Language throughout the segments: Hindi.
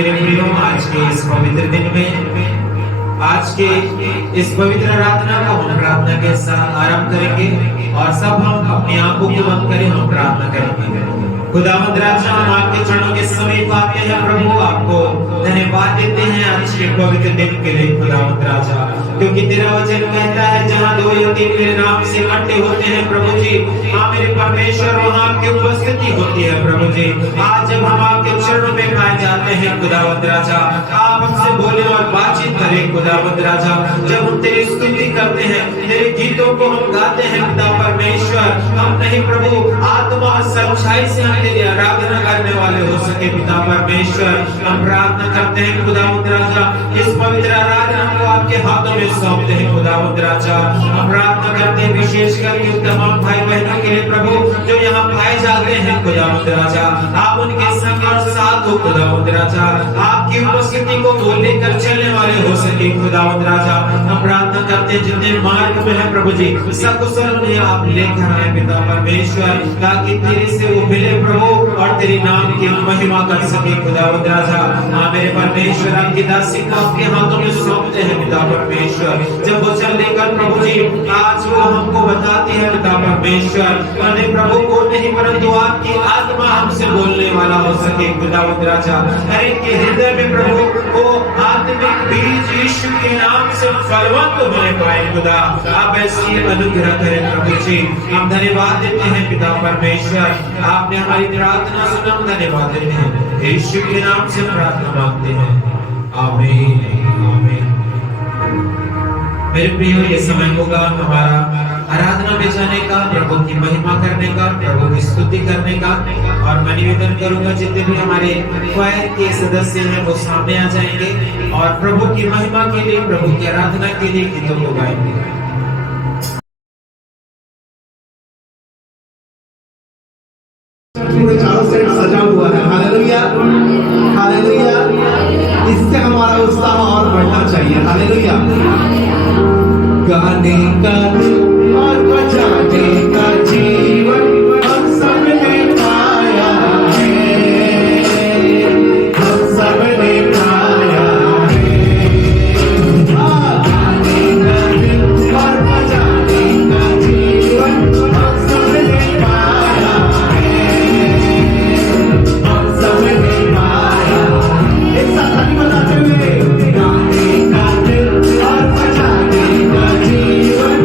मेरे प्रियो, आज के इस पवित्र दिन में, आज के इस पवित्र आराधना को हम प्रार्थना के साथ आरंभ करेंगे और सब हम अपनी आंखों को बंद करें, हम प्रार्थना करेंगे। खुदावंद राजा, हम आपके चरणों के समीप आते हैं प्रभु, आपको धन्यवाद देते हैं आज के पवित्र दिन के लिए खुदावंद राजा, क्योंकि तेरा वचन कहता है जहाँ दो या तीन मेरे नाम से इकट्ठे होते हैं प्रभु जी, हाँ मेरे परमेश्वर वहाँ आपकी उपस्थिति होती है प्रभु जी। आज जब हम आपके चरणों में पाए जाते हैं खुदावंद राजा, आप हमसे बोले और बातचीत करें खुदावंद राजा। जब हम तेरी स्तुति करते हैं, तेरे गीतों को हम गाते हैं पिता परमेश्वर, हम नहीं प्रभु आत्मा सच्चाई से हम तेरी आराधना करने वाले हो सके पिता परमेश्वर। हम प्रार्थना करते हैं खुदावंद राजा, इस पवित्र आराधना को आपके हाथों में सौंपते हैं खुदावंद राजा। हम प्रार्थना करते हैं विशेष करके तमाम भाई बहनों के लिए प्रभु जो यहाँ पाए जाते हैं खुदावंद राजा, आप उनके संग और साथ हो खुदावंद राजा, आपकी उपस्थिति को वो लेकर चलने वाले हो सके खुदावंद राजा। हम प्रार्थना करते हैं जितने मार्ग में है प्रभु जी, सकुशल में आप लेकर आए पिता परमेश्वर, ताकि तेरे से वो मिले प्रभु और तेरी नाम की महिमा कर सके खुदावंद राजा। हाँ मेरे परमेश्वर, आपकी दासी को आपके हाथों में सौंपते हैं पिता परमेश्वर। जब वो चल लेकर प्रभु जी आज वो हमको बताती है पिता परमेश्वर, मैंने प्रभु को नहीं परंतु आपकी आत्मा हमसे बोलने वाला हो सके खुदावंद राजा। हर एक के हृदय में प्रभु वो आत्मिक बीज यीशु के नाम से फलवंत होने पाए खुदा, आप ऐसी अनुग्रह करें प्रभु जी। हम धन्यवाद देते हैं पिता परमेश्वर, आपने हमारी प्रार्थना सुना, हम धन्यवाद देते हैं, यीशु के नाम से प्रार्थना मांगते हैं, आमीन आमीन। मेरे प्रियो, ये समय होगा हमारा आराधना में जाने का, प्रभु की महिमा करने का, प्रभु की स्तुति करने का। और मैं निवेदन करूंगा जितने भी हमारे क्वायर के सदस्य हैं वो सामने आ जाएंगे और प्रभु की महिमा के लिए, प्रभु की आराधना के लिए गीतों को गाएंगे। चारों साइड सजा हुआ है, हालेलुया हालेलुया। इससे हमारा उत्साह और बढ़ना चाहिए, हालेलुया। गाने का और बजाने का जीवन हम सब ने पाया है, हम सब ने पाया है। गाने का और बजाने का जीवन हम सब ने पाया है, हम सब ने पाया। एक साथ ताली बजाते हुए, गाने का और बजाने का जीवन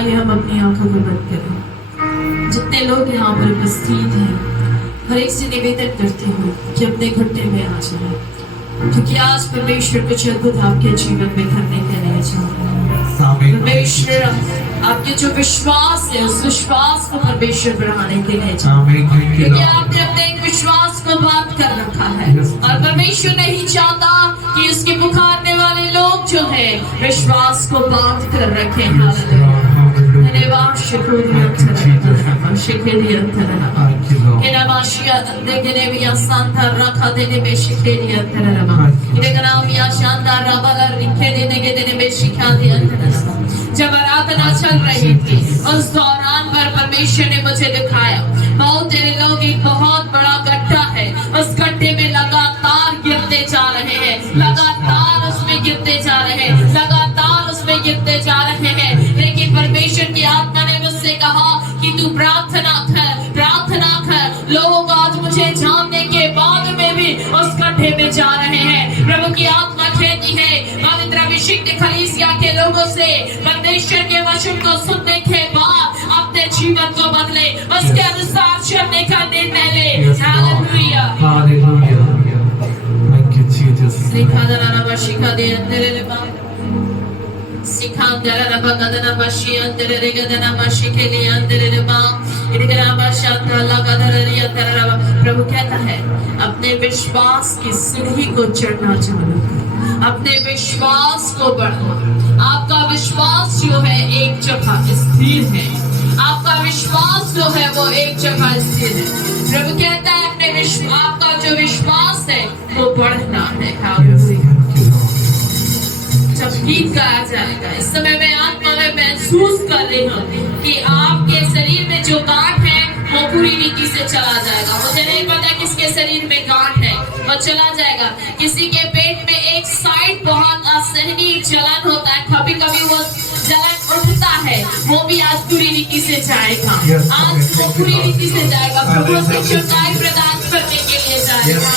आइए हम अपनी आंखों को बंद करें। जितने लोग यहाँ पर उपस्थित हैं, हर एक से निवेदन करते हो कि अपने घुटने में आ जाए, क्योंकि आज परमेश्वर कुछ अद्भुत आपके जीवन में करने के लिए जा रहा है। परमेश्वर आपके जो विश्वास है, उस विश्वास को परमेश्वर बढ़ाने के लिए जा रहा है, क्योंकि आपने अपने एक विश्वास को बांध कर रखा है और परमेश्वर नहीं चाहता कि उसके पुकारने वाले लोग जो है विश्वास को बांध कर रखे। धन्यवाद शुक्रिया जब आराधना चल रही थी उस दौरान पर परमेश्वर ने मुझे दिखाया बहुत तेरे लोग एक बहुत बड़ा गड्ढा है, उस गड्ढे में लगातार गिरते जा रहे हैं, लगातार उसमें गिरते जा रहे हैं, लगातार उसमें गिरते जा रहे हैं। लेकिन परमेश्वर की आत्मा ने मुझसे कहा कि तू प्रार्थना कर, प्रार्थना कर। लोग आज मुझे जानने के बाद में भी उस गड्ढे में जा रहे हैं। प्रभु की आत्मा कहती है पवित्र अभिषेक कलीसिया के लोगों से परमेश्वर के वचन को सुनने के बाद अपने जीवन को बदले, उसके अनुसार चलने का निर्णय ले। Hallelujah, hallelujah. Thank you, Jesus. प्रभु कहता है अपने विश्वास की सीढ़ी को चढ़ना चालू कर, अपने विश्वास को बढ़ाओ। आपका विश्वास जो है एक जगह स्थिर है, आपका विश्वास जो है वो एक जगह स्थिर है। प्रभु कहता है अपने आपका जो विश्वास है वो बढ़ना है। जब गीत गाया जाएगा इस समय मैं आत्मा में महसूस कर रही हूँ कि आपके शरीर में जो गांठ है वो पूरी रीति से चला जाएगा। मुझे नहीं पता किसके शरीर में गांठ है, वो चला जाएगा। किसी के पेट में एक साइड बहुत असहनीय जलन होता है, कभी कभी वो जलन उठता है, वो भी आज पूरी रीति से जाएगा। आज वो पूरी रीति से जाएगा। प्रभु से चुनाई प्रदान करने के लिए जाएगा।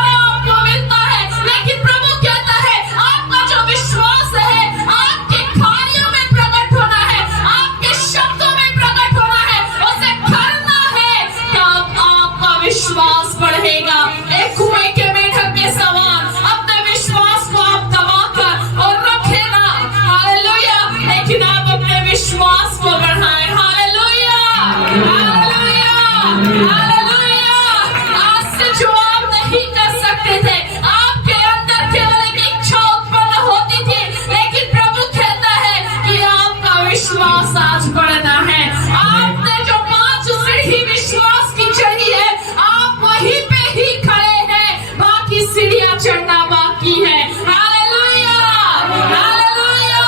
आपको मिलता है, लेकिन प्रभु कहता है आपका जो विश्वास है आपके कार्यों में प्रकट होना है, आपके शब्दों में प्रकट होना है, उसे करना है तब आपका विश्वास बढ़ेगा। एक कुएं के मेढक के समान अपने विश्वास को आप दबाकर और रखे ना। हालेलुया, लेकिन आप अपने विश्वास को बढ़ाएं। Hallelujah, hallelujah, hallelujah. आज से जो आप नहीं कर सकते थे, आपके अंदर केवल एक इच्छा उत्पन्न होती थी, लेकिन प्रभु कहता है कि आपका विश्वास आज बढ़ना है। आपने जो 5 सीढ़ी विश्वास की चढ़ी है, आप वहीं पे ही खड़े हैं, बाकी सीढ़ियां चढ़ना बाकी है। Hallelujah, hallelujah.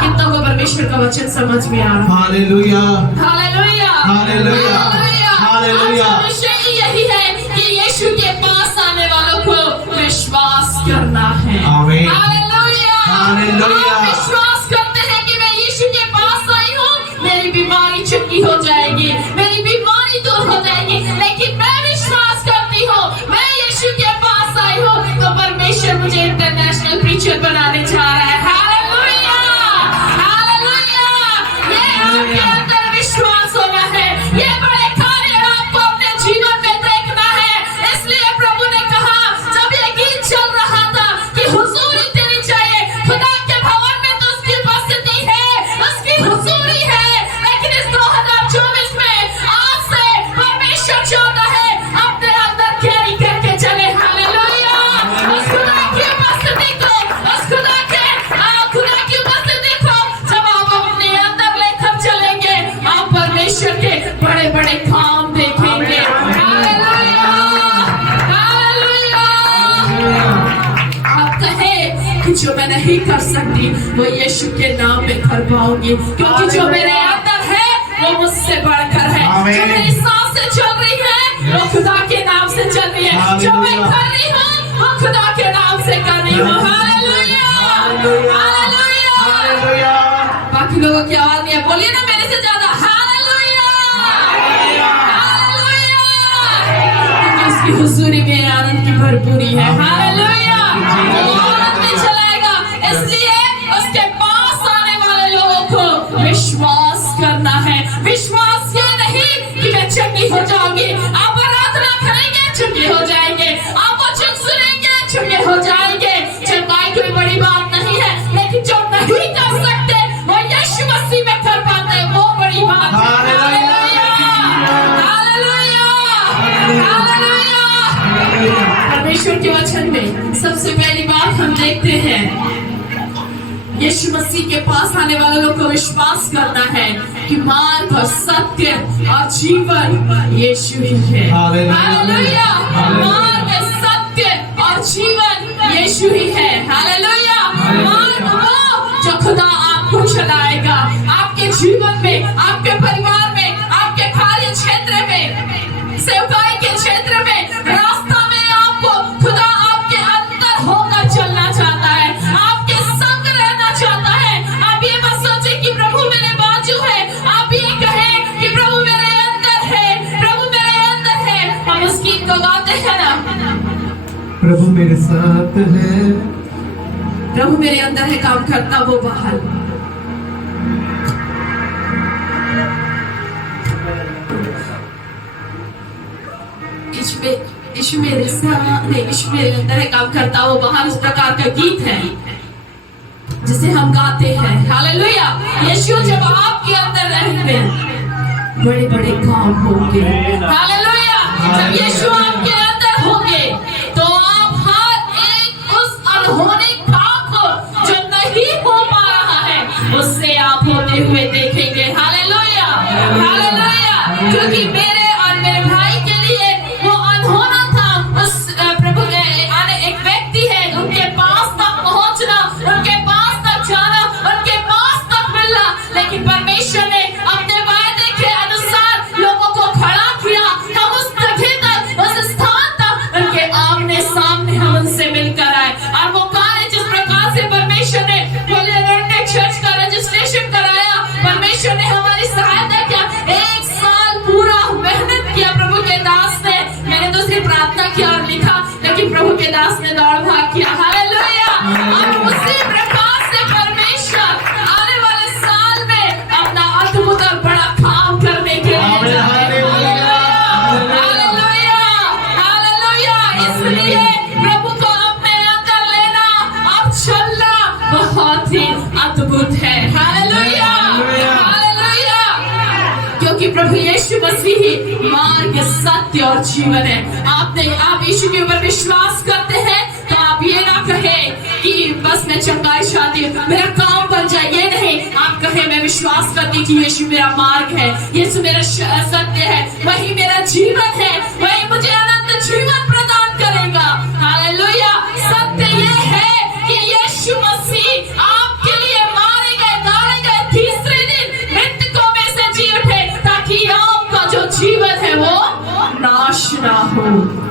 कितनों को परमेश्वर का वचन समझ में आ रहा है? Hallelujah, hallelujah, hallelujah, hallelujah. आज विषय यही है कि यीशु के पास आने वालों को विश्वास करना है। आमीन। Hallelujah, hallelujah. आप विश्वास करते हैं कि मैं यीशु के पास आई हूँ, मेरी बीमारी चंगी हो जाएगी, मेरी बीमारी दूर हो जाएगी। लेकिन मैं विश्वास करती हूँ मैं यीशु के पास आई हूँ तो परमेश्वर मुझे इंटरनेशनल प्रीचर बनाने जा रहा है। Hallelujah, hallelujah. ये आपके अंदर विश्वास होना है, ये बड़े कार्य आपको अपने जीवन में देखना है। इसलिए प्रभु ने कहा जब ये गीत चल रहा था कि हुजूरी तेरी चाहिए, खुदा के भवन में तो उसकी उपस्थिति है, उसकी हुजूरी है। लेकिन इस 2024 में आज से परमेश्वर चाहता है अपने अंदर कैरी करके चले। हालेलुया, उस खुदा की उपस्थिति को, उस खुदा की उपस्थिति को जब आप अपने अंदर लेकर चलेंगे, आप परमेश्वर के बड़े बड़े काम देखेंगे। Hallelujah, hallelujah. आप कहे कि जो मैं नहीं कर सकती वो यीशु के नाम में कर पाऊंगी, क्योंकि जो मेरे अंदर है वो मुझसे बढ़कर है। जो मेरी सांसें चल रही है वो खुदा के नाम से चल रही है, जो मैं कर रही हूँ वो खुदा के नाम से कर रही हूँ। Hallelujah, hallelujah. बाकी लोगों की आवाज नहीं है, बोलिए ना मेरे से ज्यादा। Hallelujah, hallelujah. हुजूरी में आनंद की भरपूरी है। हालेलुया। वो आनंद में चलाएगा, इसलिए उसके पास आने वाले लोगों को विश्वास करना है। विश्वास ये नहीं कि मैं चंगी हो जाऊंगी। आप आराधना करेंगे, चंगे हो जाएंगे। आप वचन सुनेंगे, चंगे हो जाएंगे। चंगाई कोई बड़ी बात नहीं है, लेकिन जो नहीं कर सकते वो यीशु मसीह में कर पाते हैं, वो बड़ी बात है। Hallelujah, hallelujah, hallelujah. परमेश्वर के वचन में सबसे पहली बात हम देखते हैं, यीशु मसीह के पास आने वाले लोग को विश्वास करना है कि मार्ग और सत्य और जीवन यीशु ही है। हालेलुया। मार्ग, सत्य और जीवन यीशु ही है। हालेलुया। मार्ग वो जो खुदा आपको चलाएगा, आपके जीवन में, आपके परिवार में, आपके कार्य क्षेत्र में, सेवकाई के क्षेत्र में, रास्ता में आपको खुदा आपके अंदर होकर चलना चाहता है, आपके संग रहना चाहता है। आप ये मत सोचे कि प्रभु मेरे बाजू है, आप ये कहें कि प्रभु मेरे अंदर है, प्रभु मेरे अंदर है। हम उस गीत को गाते हैं ना, प्रभु मेरे साथ है, प्रभु मेरे अंदर है, काम करता वो बाहर। यीशु मेरे साथ है, यीशु मेरे अंदर है, काम करता वो बाहर। उस प्रकार का गीत है जिसे हम गाते हैं। हालेलुया। यीशु जब आपके अंदर रहेंगे, बड़े बड़े काम होंगे। हालेलुया। जब यीशु आपके अंदर होंगे तो आप हर एक उस अनहोनी काम को जो नहीं हो पा रहा है, उससे आप होते हुए देखेंगे। Hallelujah, hallelujah. क्योंकि मेरे और मेरे भाई के लिए वो अनहोना था। उस प्रभु के आने एक व्यक्ति है, उनके पास तक पहुंचना, उनके पास तक जाना, उनके पास तक मिलना, लेकिन परमेश्वर ने अपने वायदे के अनुसार लोगों को खड़ा किया। हम उस जगह तक, उस स्थान तक उनके आमने सामने हम उनसे मिलकर आए। और वो कार्य जिस प्रकार से परमेश्वर ने चर्च का रजिस्ट्रेशन कराया, परमेश्वर ने हमारी सहायता किया। 1 साल पूरा मेहनत किया प्रभु के दास ने। मैंने तो सिर्फ प्रार्थना किया और लिखा, लेकिन प्रभु के दास ने दौड़ भाग किया। हालेलुया। और उसी प्रकार से परमेश्वर आने वाले साल में अपना अद्भुत और बड़ा काम करने के लिए जा रहे हैं। Hallelujah, hallelujah. इसलिए प्रभु को अपने अंदर लेना और चलना बहुत ही अद्भुत है। Hallelujah, hallelujah. क्योंकि प्रभु यीशु मसीह ही मार्ग, सत्य और जीवन है। आप यीशु के ऊपर विश्वास करते हैं तो आप ये ना कहें कि बस मैं चंगाई चाहती हूँ, मेरा काम बन जाए, ये नहीं। आप कहें मैं विश्वास करती कि यीशु मेरा मार्ग है, यीशु मेरा सत्य है, वही मेरा जीवन है, वही मुझे अनंत जीवन प्रदान करेगा। हालेलुया। सत्य ये है कि यीशु मसीह आपके लिए मारे गए, गाड़े गए, तीसरे दिन मृतकों में से जी उठे, ताकि आपका जो जीवन है वो नाश ना हो।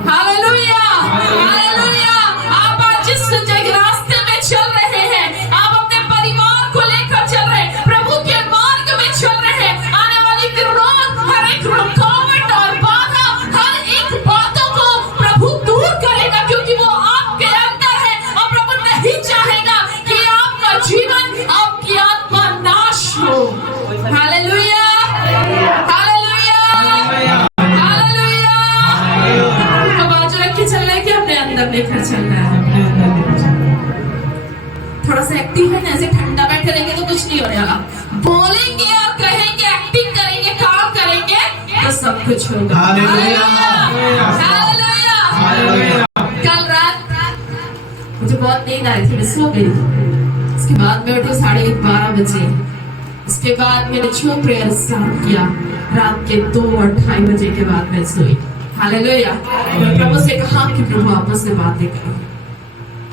Hallelujah, hallelujah. आप आज जिस रास्ते में चल रहे हैं, आप अपने परिवार को लेकर चल रहे हैं, प्रभु के मार्ग में चल रहे हैं, आने वाली विरोध, हर एक रुकावट और बाधा, हर एक बातों को प्रभु दूर करेगा, क्योंकि वो आपके अंदर है। और प्रभु नहीं चाहेगा कि आपका जीवन, आपकी आत्मा नाश हो। Hallelujah, hallelujah, hallelujah. तो बाजू रख के चलना है कि अपने अंदर लेकर चलना है? थोड़ा सा एक्टिव है ना, ऐसे ठंडा बैठ करेंगे तो कुछ नहीं हो जाएगा। बोलेंगे और कहेंगे, एक्टिंग करेंगे, काम करेंगे तो सब कुछ होगा। Hallelujah, hallelujah. कल रात मुझे बहुत नींद आई थी, मैं सो गई। उसके बाद मैं उठी 12:30 बजे। उसके बाद मैंने जो प्रेयर स्टार्ट किया, रात के 2:28 बजे के बाद मैं सोई। हालेलुया। मैं प्रभु से कहा कि प्रभु आप मुझसे बातें करो।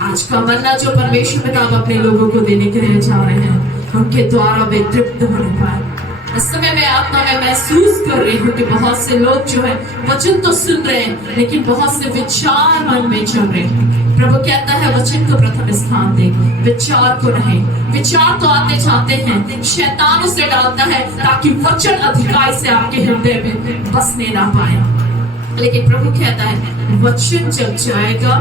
आज का मन्ना जो परमेश्वर पिता आप अपने लोगों को देने के लिए जा रहे हैं, उनके द्वारा वे तृप्त होने पाए। इस समय मैं आत्मा में महसूस कर रही हूँ कि बहुत से लोग जो है वचन तो सुन रहे हैं, लेकिन बहुत से विचार मन में चल रहे हैं। प्रभु कहता है वचन को प्रथम स्थान दे, विचार को नहीं। विचार तो आते जाते हैं, शैतान उसे डालता है ताकि वचन अधिकार से आपके हृदय में बसने ना पाए। लेकिन प्रभु कहता है वचन जब जाएगा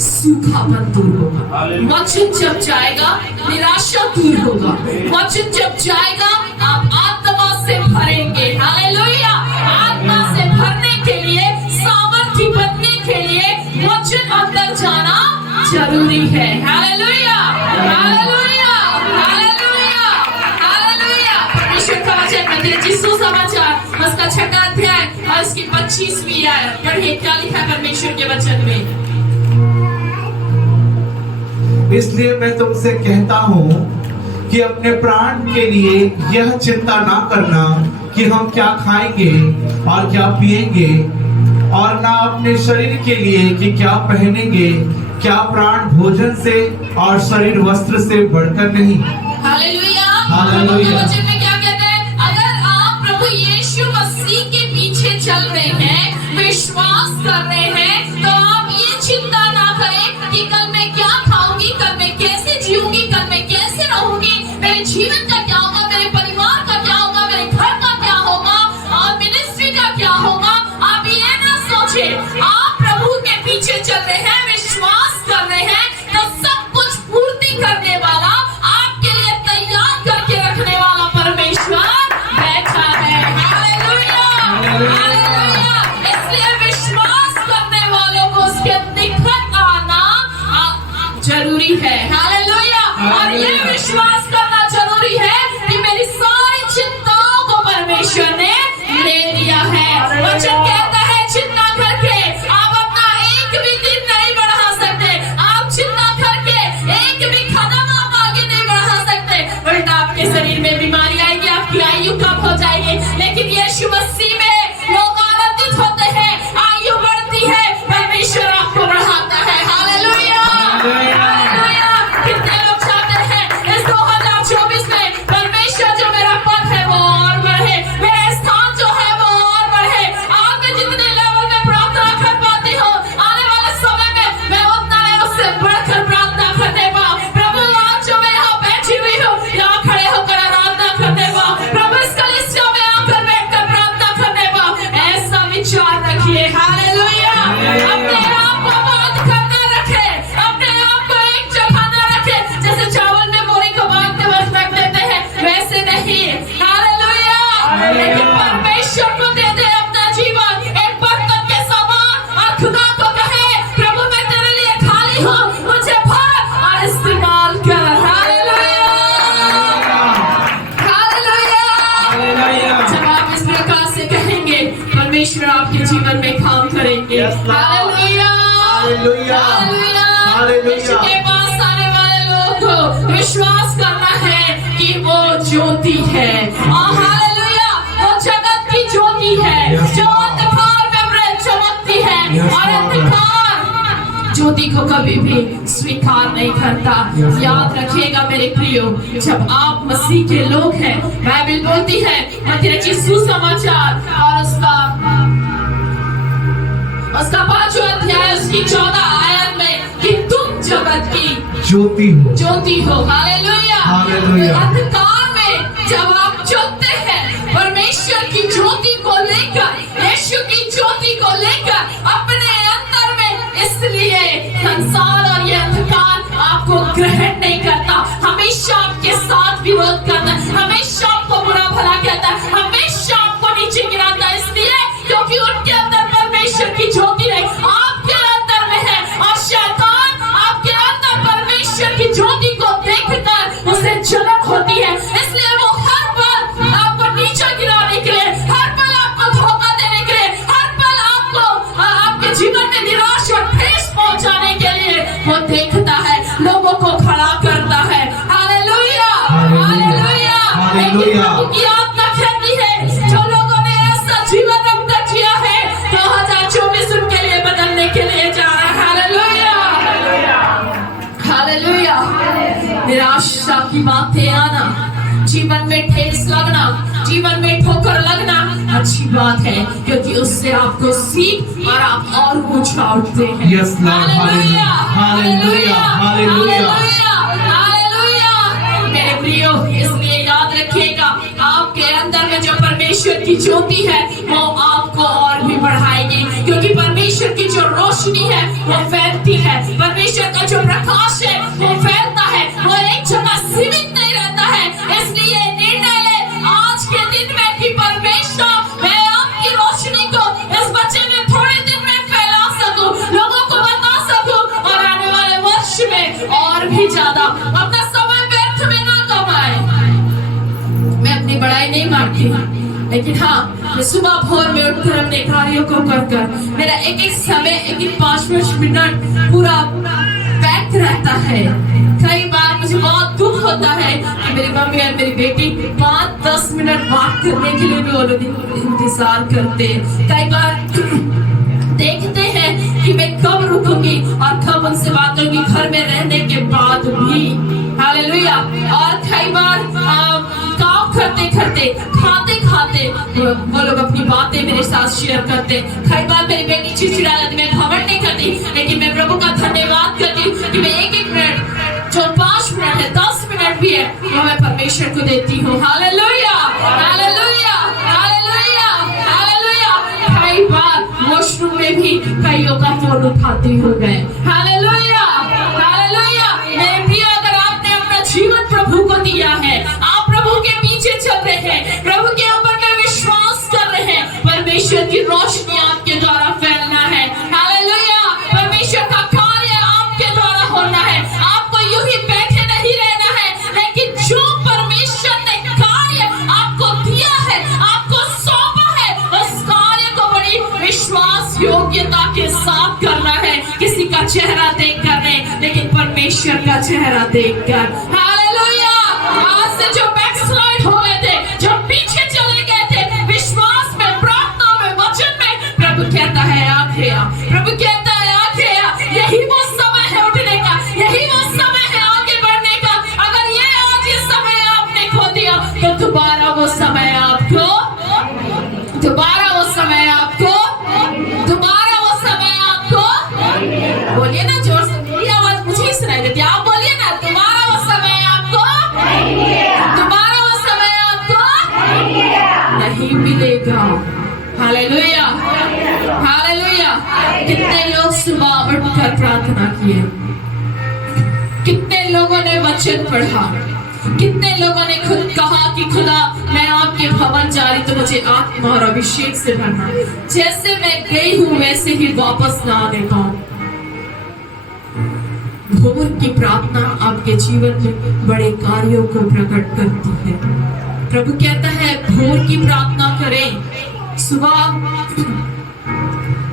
सूखापन दूर होगा, वचन जब जाएगा निराशा दूर होगा, वचन जब जाएगा आप आत्मा से भरेंगे। हालेलुया। आत्मा से भरने के लिए, सामर्थ्य बनने के लिए वचन अंदर जाना जरूरी है। Hallelujah, hallelujah, hallelujah, hallelujah. परमेश्वर का वचन मत्ती सुसमाचार उसका 6वां अध्याय और उसकी 25वीं आयत पढ़िए, क्या लिखा परमेश्वर के वचन में। इसलिए मैं तुमसे कहता हूँ कि अपने प्राण के लिए यह चिंता ना करना कि हम क्या खाएंगे और क्या पिएंगे, और ना अपने शरीर के लिए कि क्या पहनेंगे। क्या प्राण भोजन से और शरीर वस्त्र से बढ़कर नहीं। हालेलुया। हालेलुया। वचन में क्या कहता है? अगर आप प्रभु यीशु मसीह के पीछे चल रहे हैं, विश्वास कर रहे हैं, तो आप ये चिंता ना करें कि कल मैं क्या खाऊंगी, कल मैं कैसे जीऊंगी, कल मैं कैसे रहूंगी, मेरे जीवन का क्या होगा, मेरे परिवार का क्या होगा, मेरे घर का क्या होगा और मिनिस्ट्री का क्या होगा। आप ये ना सोचे, आप प्रभु के पीछे चल रहे हैं, विश्वास कर रहे हैं, तो सब कुछ पूर्ति करने वाला, आपके लिए तैयार करके रखने वाला परमेश्वर बैठा है। Hallelujah, hallelujah. इसलिए विश्वास करने वालों को उसके निकट आना जरूरी है। हालेलुया। और ये विश्वास करना जरूरी है कि मेरी सारी चिंताओं को परमेश्वर ने ले लिया है। वचन कहता है चिंता करके आप अपना एक भी दिन नहीं बढ़ा सकते, आप चिंता करके एक भी कदम आप आगे नहीं बढ़ा सकते, उल्टा आपके शरीर में बीमारी आएगी, आपकी आयु कम हो जाएगी। लेकिन यीशु मसीह में लोग आनंदित होते हैं, आयु बढ़ती है, परमेश्वर आपको बढ़ाता है। Hallelujah, hallelujah. कितने लोग चाहते हैं इस 2024 में परमेश्वर जो मेरा पद है वो और बढ़े, मेरा स्थान जो है वो और बढ़े। आज मैं जितने लेवल में प्रार्थना कर पाती हूँ, आने वाले समय में मैं उतना उससे बढ़कर प्रार्थना करने पाऊँ। प्रभु आज जो मैं यहाँ बैठी हुई हूँ, यहाँ खड़े होकर आराधना करने पाऊँ, प्रभु इस कलीसिया में आकर बैठकर प्रार्थना करने पाऊँ, ऐसा विचार रखिए। हालेलुया। अपने आप को बंद करना रखे, अपने आप को एक जगह न रखे, जैसे चावल में बोरी को बांधते वक्त रख देते हैं, वैसे नहीं। हालेलुया। लेकिन परमेश्वर को दे दे अपना जीवन एक बर्तन के समान और खुदा को कहे प्रभु मैं तेरे लिए खाली हूँ, मुझे भर और इस्तेमाल कर। Hallelujah, hallelujah. जब आप इस प्रकार से कहेंगे परमेश्वर आपके जीवन में काम करेंगे। Hallelujah, hallelujah, hallelujah. यीशु के पास आने वाले लोगों को विश्वास करना है कि वो ज्योति है। और हालेलुया, वो जगत की ज्योति है जो अंधकार में चमकती है, और अंधकार ज्योति को कभी भी स्वीकार नहीं करता। याद रखिएगा मेरे प्रियो, जब आप मसीह के लोग हैं, बाइबल बोलती है मत्ती सुसमाचार और उसका 5वां अध्याय उसकी 14 आयत में कि तुम जगत की ज्योति हो। Hallelujah, hallelujah. अंधकार में जब आप चलते हैं परमेश्वर की ज्योति को लेकर, यीशु की ज्योति को लेकर अपने अंदर में, इसलिए संसार और ये अंधकार आपको ग्रहण नहीं करता, हमेशा आपके साथ विरोध करता है, हमेशा आपको बुरा भला कहता है, हमेशा आपको नीचे गिराता है, इसलिए क्योंकि उनके अंदर परमेश्वर की ज्योति नहीं, आपके अंदर में है। और शैतान आपके अंदर परमेश्वर की ज्योति को देखकर उसे जलन होती है, इसलिए वो हर पल आपको नीचे गिराने के लिए, हर पल आपको धोखा देने के लिए, हर पल आपको आपके जीवन में निराश और ठेस पहुंचाने के लिए वो देखता है, लोगों को खड़ा करता है। Hallelujah, hallelujah, hallelujah. की आत्मा कहती है जो लोगों ने ऐसा जीवन अंदर जिया है 2024 उनके लिए बदलने के लिए जा रहा है। Hallelujah, hallelujah. निराशा की बातें आना, जीवन में ठेस लगना, जीवन में ठोकर लगना अच्छी बात है, क्योंकि उससे आपको सीख और आप और ऊंचा उठते हैं। Yes, Lord. Hallelujah, hallelujah, hallelujah, hallelujah. मेरे प्रियो, इसलिए याद रखिएगा आपके अंदर में जो परमेश्वर की ज्योति है वो आपको और भी बढ़ाएगी, क्योंकि वो फैलती है। परमेश्वर का जो प्रकाश है वो फैलता है, वो एक जगह सीमित नहीं रहता है। इसलिए निर्णय ले आज के दिन में कि परमेश्वर मैं आपकी रोशनी को इस बच्चे में थोड़े दिन में फैला सकूं, लोगों को बता सकूं और आने वाले वर्ष में और भी ज्यादा अपना समय व्यर्थ में ना कमाए। मैं अपनी बड़ाई नहीं मानती हूँ, लेकिन हाँ, मैं सुबह भोर में उठकर अपने कार्यों को कर मेरा एक एक समय, एक एक 5-5 मिनट पूरा पैक रहता है। कई बार मुझे बहुत दुख होता है कि मेरी मम्मी और मेरी बेटी 5-10 मिनट बात करने के लिए भी वो लोग इंतजार करते हैं। कई बार देखते हैं कि मैं कब रुकूंगी और कब उनसे बात करूंगी घर में रहने के बाद भी। हालेलुया। और कई बार काम करते करते, खाते खाते वो लोग अपनी बातें मेरे साथ शेयर करते। कई बार मेरी बेटी चिड़चिड़ा जाती, मैं घमंड नहीं करती, लेकिन मैं प्रभु का धन्यवाद करती हूँ कि मैं एक एक मिनट, जो 5 मिनट है, 10 मिनट भी है, वो मैं परमेश्वर को देती हूँ। Hallelujah, hallelujah, hallelujah, hallelujah. कई बार वॉशरूम में भी कईयों का फोन उठाते हुए। Hallelujah, hallelujah. मेरे प्रिय, अगर आपने अपना जीवन प्रभु को दिया है, आप प्रभु के पीछे चल रहे हैं, प्रभु के ऊपर में विश्वास कर रहे हैं, परमेश्वर की रोशनी आपके द्वारा फैलना है। हालेलुया। परमेश्वर का कार्य आपके द्वारा होना है। आपको यूं ही बैठे नहीं रहना है, लेकिन जो परमेश्वर ने कार्य आपको दिया है, आपको सौंपा है, उस कार्य को बड़ी विश्वास योग्यता के साथ करना है। किसी का चेहरा देखकर नहीं, लेकिन परमेश्वर का चेहरा देखकर। हालेलुया। आज से जो बैकस्लाइड हो गए थे, जो पीछे चले गए थे, विश्वास में, प्रार्थना में, वचन में, प्रभु कहता है आगे आ। प्रभु कहता है आगे आ। यही वो समय है उठने का, यही वो समय है आगे बढ़ने का। अगर ये आज ये समय आपने खो दिया, तो दोबारा वो समय आपको, दोबारा वो समय आपको, दोबारा वो समय आपको, बोलिए ना जोर से, मेरी आवाज मुझे ही सुनाई देती है, आप बोलिए ना, दोबारा वो समय आपको, दोबारा वो समय आपको नहीं मिलेगा। Hallelujah, hallelujah. कितने लोग सुबह उठकर प्रार्थना किए, कितने लोगों ने वचन पढ़ा, कितने लोगों ने खुद कहा कि खुदा मैं आपके भवन जा रही, तो मुझे आत्मा और अभिषेक से भरना, जैसे मैं गई हूँ वैसे ही वापस ना आने पाऊं। भोर की प्रार्थना आपके जीवन में बड़े कार्यों को प्रकट करती है। प्रभु कहता है भोर की प्रार्थना करें। सुबह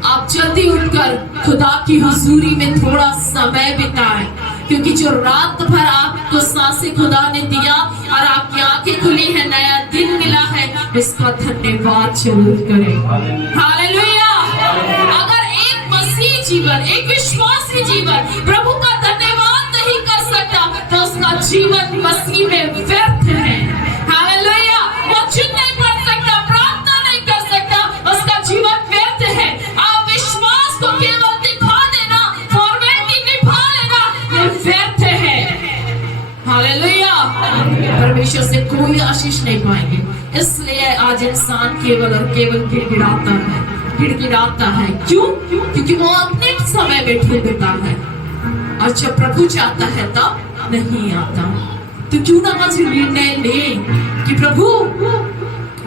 आप जल्दी उठकर खुदा की हुजूरी में थोड़ा समय बिताएं, क्योंकि जो रात भर आपको सांसें खुदा ने दिया और आपकी आंखें खुली है, नया दिन मिला है, इसका धन्यवाद जरूर करें। हालेलुया। अगर एक मसीह जीवन, एक विश्वासी जीवन प्रभु का धन्यवाद नहीं कर सकता, तो उसका जीवन मसीह में व्यर्थ है। हालेलुया। वो चिन्ह नहीं पढ़ सकता, प्रार्थना नहीं कर सकता, उसका जीवन व्यर्थ है। आप विश्वास को केवल दिखा देना, फॉर्मेलिटी निभा लेना, ये व्यर्थ है। हालेलुया। परमेश्वर से कोई आशीष नहीं पाएंगे। इसलिए आज इंसान केवल और केवल गिड़गिड़ाता है, गिड़गिड़ाता है। क्यों? क्योंकि वो अपने समय में ढूंढता है, और जब प्रभु चाहता है तब नहीं आता। तो क्यों ना आज निर्णय ले कि प्रभु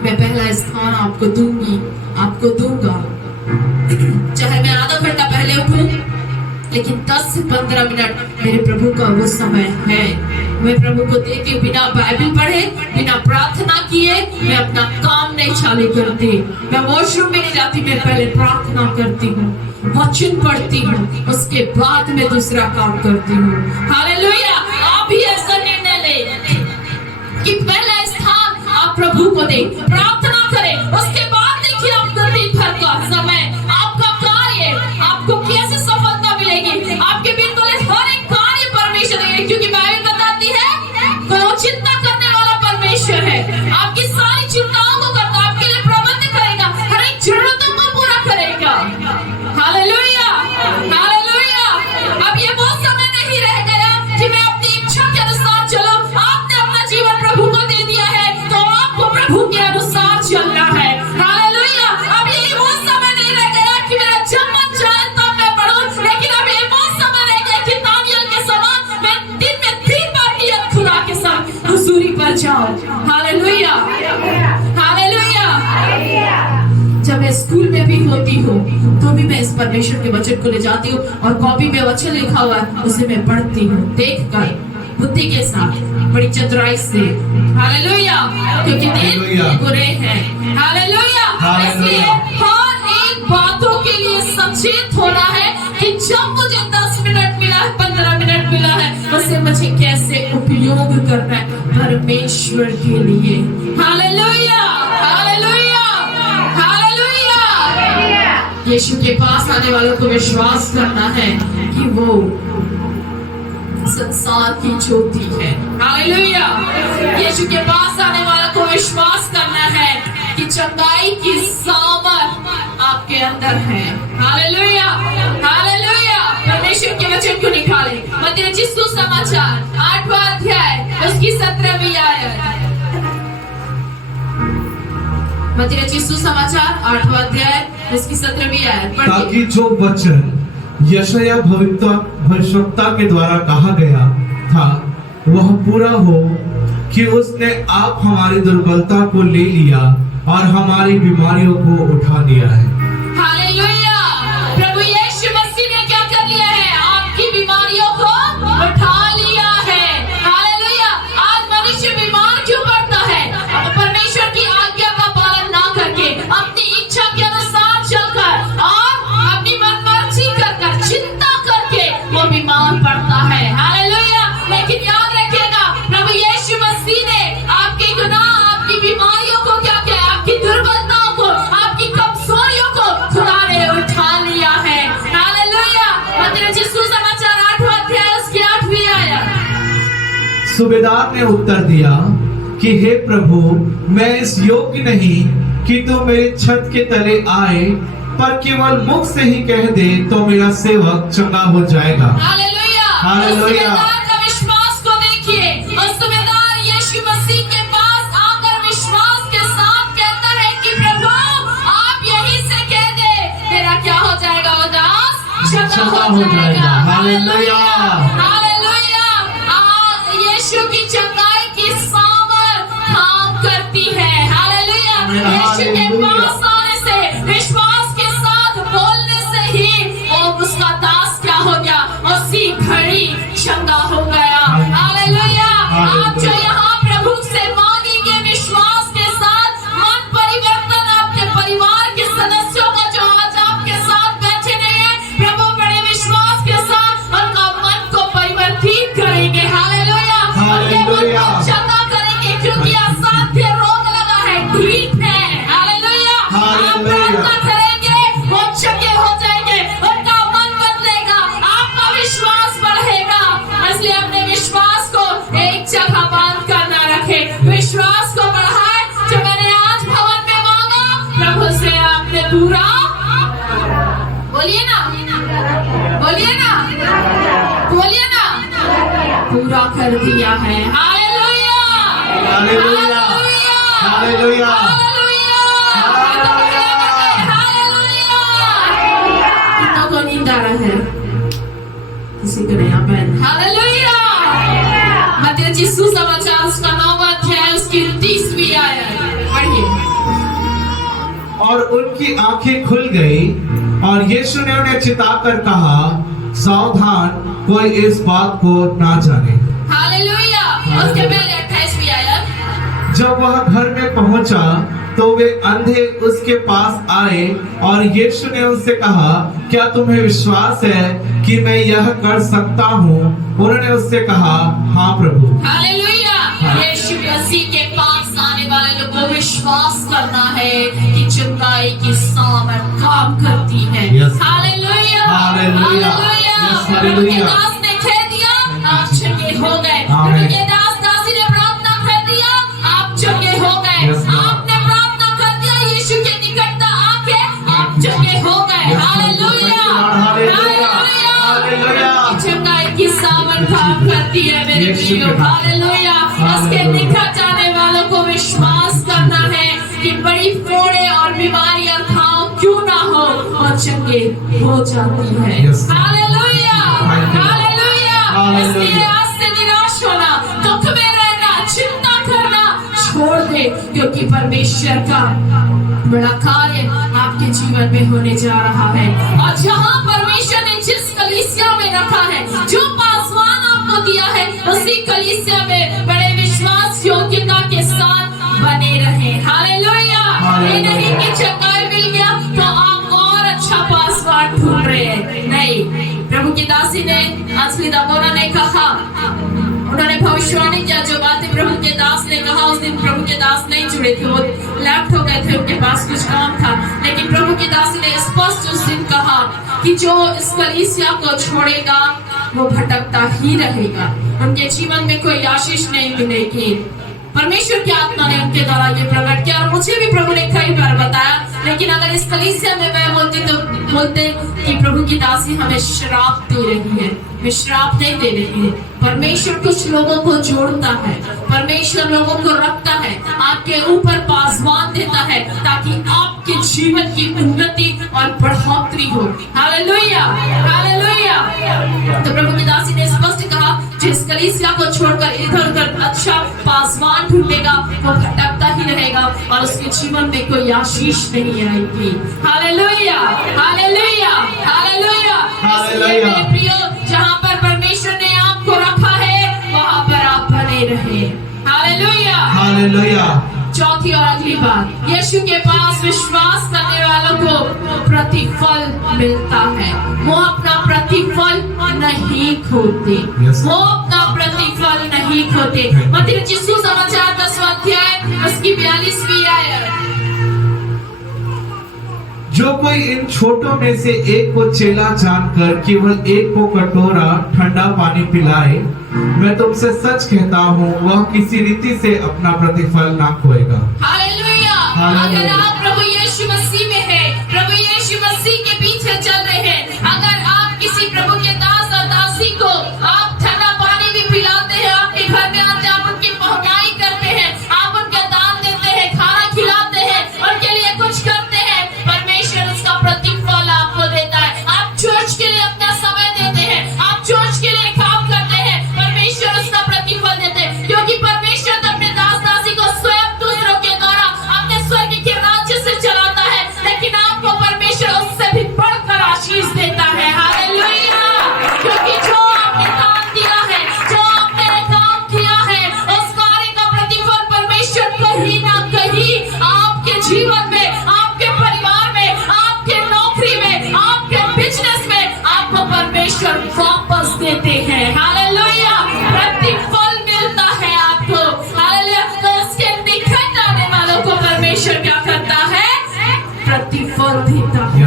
मैं पहला स्थान आपको दूंगी, आपको दूंगा। चाहे मैं आधा घंटा पहले उठूं, लेकिन 10 से 15 मिनट मेरे प्रभु का वो समय है। मैं प्रभु को देके बिना बाइबल पढ़े, बिना प्रार्थना किए मैं अपना काम नहीं चालू करती। मैं वॉशरूम में नहीं जाती, मैं पहले प्रार्थना करती हूँ, वचन पढ़ती हूँ, उसके बाद मैं दूसरा काम करती हूँ। हालेलुया। आप भी ऐसा निर्णय ले कि पहला स्थान आप प्रभु को दें, प्रार्थना करें, उसके बाद देखिए आपका दिन भर का समय, आपका कार्य, आपको कैसे सफलता मिलेगी। आपके बिल्कुल हर एक कार्य परमेश्वर देंगे, क्योंकि बाइबल बताती है वो चिंता करने वाला परमेश्वर है। आपकी सारी चिंताओं को करता, आपके लिए प्रबंध करेगा, हर एक जरूरतों को पूरा करेगा। Hallelujah, hallelujah. अब ये वो समय नहीं रह गया कि मैं अपनी इच्छा के अनुसार चलूं। आपने अपना जीवन प्रभु को दे दिया है, तो आपको प्रभु के अनुसार जब मैं स्कूल में भी होती हूँ तो भी मैं इस परमेश्वर के वचन को ले जाती हूँ और कॉपी पे वचन लिखा हुआ है उसे मैं पढ़ती हूँ देखकर बुद्धि के साथ बड़ी चतुराई से। हालेलुया, क्योंकि दिन बुरे हैं। हालेलुया, इसलिए हर एक बातों के लिए सचेत होना है कि जब मुझे 10 मिनट मिला है, 15 मिनट मिला है, उसे मुझे कैसे उपयोग करना है परमेश्वर के लिए। Hallelujah, hallelujah, hallelujah. यीशु के पास आने वालों को विश्वास करना है कि वो संसार की ज्योति है। हालेलुया। यीशु के पास आने वालों को विश्वास करना है कि चंगाई की सामर्थ आपके अंदर है। Hallelujah, hallelujah. परमेश्वर के वचन को निकाले मत्ती रचित सुसमाचार 8वां अध्याय उसकी 17वीं आयत। मत्ती रचित सुसमाचार 8वां अध्याय उसकी 17वीं आयत। ताकि जो वचन यशाया भविष्यवक्ता के द्वारा कहा गया था वह पूरा हो कि उसने आप हमारी दुर्बलता को ले लिया और हमारी बीमारियों को उठा लिया है। हालेलुया। प्रभु यीशु मसीह ने क्या कर लिया है? आपकी बीमारियों को उठा लिया है। हालेलुया। आज मनुष्य बीमार क्यों पड़ता है? परमेश्वर की आज्ञा का पालन ना करके, अपनी इच्छा के अनुसार चलकर और अपनी मनमर्जी कर चिंता करके वो बीमार पड़ता है। हालेलुया। लेकिन याद रखिएगा प्रभु यीशु मसीह ने आपके गुनाह, आपकी बीमारियों को क्या किया? आपकी दुर्बलताओं को, आपकी कमजोरियों को खुदा ने उठा लिया है। हालेलुया। मत्ती रचित सुसमाचार 8वां अध्याय उसकी 8वीं आयत। सूबेदार ने उत्तर दिया कि हे प्रभु, मैं इस योग्य नहीं कि तू मेरे छत के तले आए, पर केवल मुख से ही कह दे तो मेरा सेवक चंगा हो जाएगा। हालेलुया। हालेलुया। सूबेदार का विश्वास को देखिए। और सूबेदार यीशु मसीह के पास आकर विश्वास के साथ कहता है कि प्रभु आप यहीं से कह दे, तेरा क्या हो जाएगा? वो दास चंगा हो जाएगा। हालेलुया। हालेलुया। यीशु की चंगाई की सामर्थ काम करती है। हालेलुया। यीशु के पास आने से, विश्वास के साथ बोलने से ही वो उसका दास क्या हो गया? उसी घड़ी चंगा हो गया। हालेलुया। आप जो यहाँ प्रभु से मांगेंगे विश्वास के साथ, मन परिवर्तन आपके परिवार के सदस्यों का जो आज आपके साथ बैठे नहीं है, प्रभु बड़े विश्वास के साथ उनका मन को परिवर्तित करेंगे। हालेलुया। उनके मन को चंगा करेंगे, क्योंकि असाध्य रोग लगा है, ठीक है। हालेलुया। आप प्रार्थना करेंगे, वो चंगे हो जाएंगे, उनका मन बदलेगा, आपका विश्वास बढ़ेगा। इसलिए अपने विश्वास को एक जगह बांध कर ना रखे, विश्वास को बढ़ाए। जो मैंने आज भवन में मांगा, प्रभु से आपने पूरा, बोलिए ना, बोलिए ना, बोलिए ना, पूरा कर दिया है। हालेलुया, हालेलुया, हालेलुया, कितना को नींद आ रहा है? किसी को नहीं। आमेन। हालेलुया। मत्ती रचित सुसमाचार उसका 9वां अध्याय उसकी 30वीं आयत। पढ़िए। और उनकी आंखें खुल गई और यीशु ने उन्हें चिताकर कहा, सावधान, कोई इस बात को ना जाने। हालेलुया। उसके पहले 28वीं आयत। जब वह घर में पहुंचा तो वे अंधे उसके पास आए और यीशु ने उनसे कहा, क्या तुम्हें विश्वास है कि मैं यह कर सकता हूँ? उन्होंने उससे कहा, हाँ प्रभु। हालेलुया। यीशु मसीह के पास आने वाले लोगों को विश्वास करना है कि चंगाई की सामर्थ काम करती है। Hallelujah, hallelujah, hallelujah. दास ने कह दिया, आप चंगे हो गए। उनके दास दासी ने प्रार्थना कर दिया, आप चंगे हो गए। आपने प्रार्थना कर दिया, यीशु के निकटता आके आप चंगे हो गए। Hallelujah, hallelujah. चंगाई की सामर्थ काम करती है मेरे प्रियो। हालेलुया। इसके निकट आने वालों को विश्वास करना है कि बड़ी फोड़े और बीमारियां घाव क्यों ना हो, और चंगे हो जाती है। Hallelujah, hallelujah. इसलिए आज से निराश होना, दुख में रहना, चिंता करना छोड़ रहे, क्योंकि परमेश्वर का बड़ा कार्य आपके जीवन में होने जा रहा है। और जहाँ परमेश्वर ने जिस कलीसिया में रखा है, जो पासवान आपको दिया है, उसी कलीसिया में बड़े विश्वास योग्यता के साथ बने रहे। हालेलुया। ये नहीं कि चंगाई मिल गया तो आप और अच्छा पासवान ढूंढ रहे हैं, नहीं। प्रभु की दासी ने असली दमोना ने कहा, उन्होंने भविष्यवाणी किया, जो बातें प्रभु के दास ने कहा उस दिन प्रभु के दास नहीं जुड़े थे, वो लेफ्ट हो गए थे, उनके पास कुछ काम था। लेकिन प्रभु की दासी ने स्पष्ट उस दिन कहा कि जो इस कलीसिया को छोड़ेगा वो भटकता ही रहेगा, उनके जीवन में कोई आशीष नहीं मिलेगी। परमेश्वर की आत्मा ने उनके द्वारा ये प्रकट किया, और मुझे भी प्रभु ने कई बार बताया। लेकिन अगर इस कलीसिया में मैं बोलती तो बोलते कि प्रभु की दासी हमें श्राप दे रही है, मैं श्राप नहीं दे रही है। परमेश्वर कुछ लोगों को जोड़ता है, परमेश्वर लोगों को रखता है, आपके ऊपर पासवान देता है, ताकि आपके जीवन की उन्नति और बढ़ोतरी हो। Hallelujah, hallelujah. तो प्रभु की दासी ने स्पष्ट कहा, जिस कलीसिया को छोड़कर इधर उधर अच्छा पासवान ढूंढेगा वो भटकता ही रहेगा और उसके जीवन में कोई आशीष नहीं आएगी। Hallelujah, hallelujah, hallelujah. इसलिए मेरे प्रियो, जहाँ पर परमेश्वर ने आपको रखा है वहाँ पर आप बने रहे। Hallelujah, hallelujah. चौथी और अगली बात, यीशु के पास विश्वास करने वालों को प्रतिफल मिलता है। वो अपना प्रतिफल नहीं खोते, वो अपना प्रतिफल नहीं खोते। मत्ती रचित सुसमाचार 10वां अध्याय उसकी 42वीं आयत। जो कोई इन छोटों में से एक को चेला जानकर केवल एक को कटोरा ठंडा पानी पिलाए, मैं तुमसे सच कहता हूँ वह किसी रीति से अपना प्रतिफल ना खोएगा। हालेलुया। अगर आप प्रभु यीशु मसीह में हैं, प्रभु यीशु मसीह के पीछे चल रहे हैं, अगर आप किसी प्रभु के दास और दासी को आप ठंडा पानी भी पिलाते हैं, आपके घर में आते आप उनकी पहुंचाई करते हैं, आप उनके दान देते हैं, खाना खिलाते हैं, उनके लिए कुछ करते हैं, परमेश्वर उसका प्रतिफल आपको देता है। आप चर्च के लिए अपना समय देते हैं, आप चर्च के लिए काम करते हैं, परमेश्वर उसका प्रतिफल देते हैं, क्योंकि परमेश्वर तो अपने दास दासी को स्वयं दूसरों के द्वारा अपने स्वर्ग के राज्य से चलाता है, लेकिन आपको परमेश्वर उससे भी बढ़कर आशीष देता है। हालेलुया। क्योंकि जो आपने दान दिया है, जो आपने काम किया है, उस कार्य का प्रतिफल परमेश्वर कहीं ना कहीं आपके जीवन में, आपके परिवार में, आपके नौकरी में, आपके बिजनेस में आपको परमेश्वर वापस देते हैं। हालेलुया। प्रतिफल मिलता है आपको। हालेलुया। तो उसके निकट आने वालों को परमेश्वर क्या करता है? प्रतिफल देता है।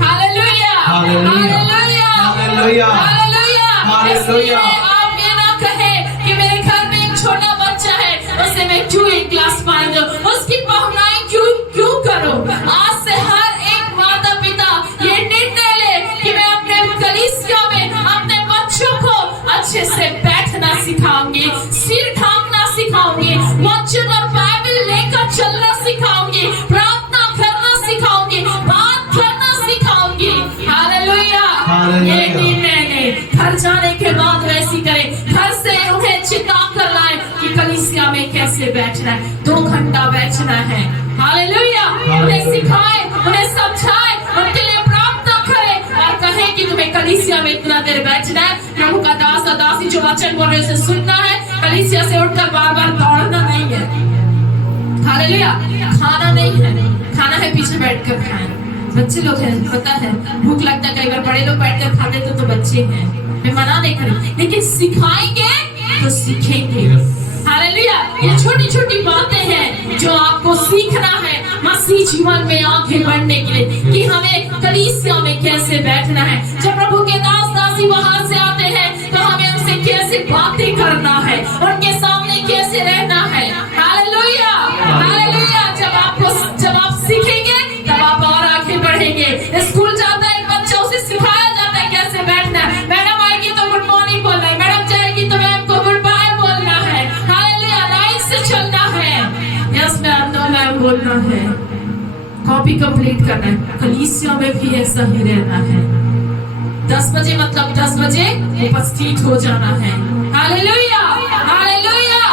Hallelujah, hallelujah, hallelujah, hallelujah. इसलिए आप ये ना कहें कि मेरे घर में एक छोटा बच्चा है, उसे मैं क्यों एक गिलास पानी दूं, उसकी पहुनाई क्यों करूं। आज से हर एक माता पिता ये निर्णय ले कि मैं अपने कलीसिया में अपने बच्चों को अच्छे से बैठना सिखाऊंगी, सिर ढांकना सिखाऊंगी, वचन और बाइबल लेकर चलना सिखाऊंगी, प्रार्थना करना सिखाऊंगी, बात करना सिखाऊंगी। हालेलुया। ये निर्णय ले, घर जाने के बाद वैसी करें, घर से उन्हें चिता कर लाए कि कलीसिया में कैसे बैठना है, 2 घंटा बैठना है। हालेलुया। उन्हें सिखाए, उन्हें समझाए, उनके लिए प्रार्थना करें और कहें कि तुम्हें कलीसिया में इतना देर बैठना है। प्रभु का दास और दासी जो वचन बोल रहे उसे सुनना है, कलीसिया से उठकर बार बार दौड़ना नहीं है। हालेलुया। खाना नहीं है, खाना है पीछे बैठकर खाएं। बच्चे लोग हैं, पता है भूख लगता है, कई बार बड़े लोग बैठकर खाते तो बच्चे हैं, मैं मना नहीं करूं, लेकिन सिखाएंगे तो सीखेंगे। हालेलुया। ये छोटी छोटी बातें हैं जो आपको सीखना है मसीह जीवन में आगे बढ़ने के लिए, कि हमें कलीसिया में कैसे बैठना है। जब प्रभु के दास दासी वहां से आते हैं तो हमें उनसे कैसे बातें करना है, उनके सामने कैसे रहना है। Hallelujah, hallelujah. जब आप सीखेंगे तब आप और आगे बढ़ेंगे। स्कूल जाता है बच्चा, उसे सिखाया जाता है कैसे बैठना है। मैडम आएगी तो गुड मॉर्निंग बोलना है, मैडम जाएगी तो मैम को गुड बाय बोलना है। हालेलुया। लाइन से चलना है, यस मैम, नो मैम बोलना है, कॉपी कंप्लीट करना है। कलीसिया में भी ऐसा ही रहना है। 10 बजे मतलब 10 बजे उपस्थित हो जाना है। Hallelujah, hallelujah,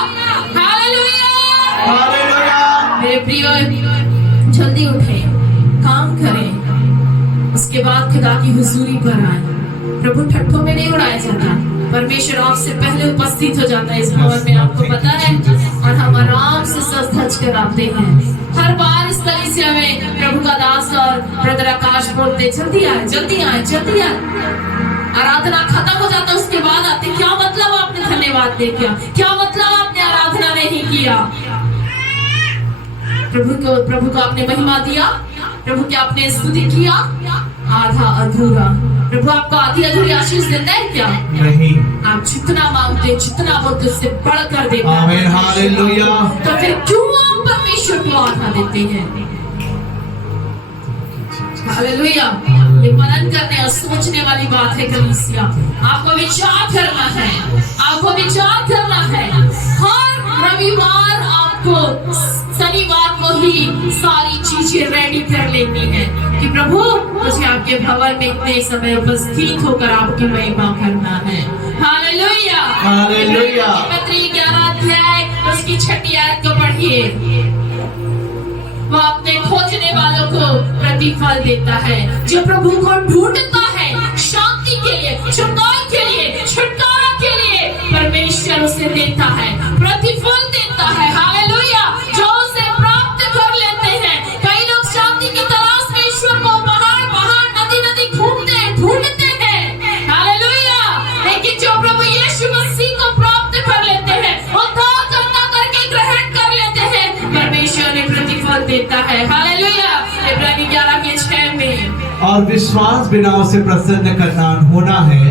hallelujah, hallelujah. मेरे प्रियो, जल्दी उठे, काम करें, उसके बाद खुदा की हुजूरी पर आए। प्रभु ठट्ठों में नहीं उड़ाया जाता, परमेश्वर आपसे पहले उपस्थित हो जाता है इस भवन में, आपको पता है। और हम आराम से सज धज कर आते हैं। हर बार इस कलीसिया में प्रभु का दास और ब्रदर आकाश बोलते, जल्दी आए, जल्दी आए, जल्दी आए। आराधना खत्म हो जाता, उसके बाद आते, क्या मतलब आपने धन्यवाद नहीं किया, क्या मतलब आपने आराधना नहीं किया। प्रभु को आपने महिमा दिया, प्रभु की आपने स्तुति किया, आधा अधूरा। प्रभु आपको आधी अधूरी आशीष देता है क्या? नहीं। आप जितना मांगते, जितना बोलते, उससे बढ़कर देता है। आमीन, हालेलुया। तो फिर क्यों आप परमेश्वर को आधा देते हैं? हालेलुया। ये मनन करने और सोचने वाली बात है कलीसिया। आपको विचार करना है, आपको विचार करना है। हर रविवार आपको शनिवार को ही सारी चीजें रेडी कर लेनी है कि प्रभु मुझे आपके भवन में इतने समय उपस्थित होकर आपकी महिमा करना है। Hallelujah, hallelujah. पत्री 11 अध्याय उसकी 6 आयत को पढ़िए। वह अपने खोजने वालों को प्रतिफल देता है, जो प्रभु को ढूंढता है, शांति के लिए, छुटकारा के लिए, छुटकारा के लिए परमेश्वर उसे देता है, प्रतिफल देता है। हालेलुया। जो उसे प्राप्त कर लेते हैं। कई लोग शांति की तलाश में ईश्वर को पहाड़ पहाड़, नदी नदी ढूंढते हैं। हालेलुया। लेकिन जो प्रभु यीशु मसीह को प्राप्त कर लेते हैं, उद्धार करके ग्रहण कर लेते हैं, परमेश्वर ने प्रतिफल देता है। हालेलुया। इब्रानी 11:6 में। और विश्वास बिना उसे प्रसन्न करना होना है,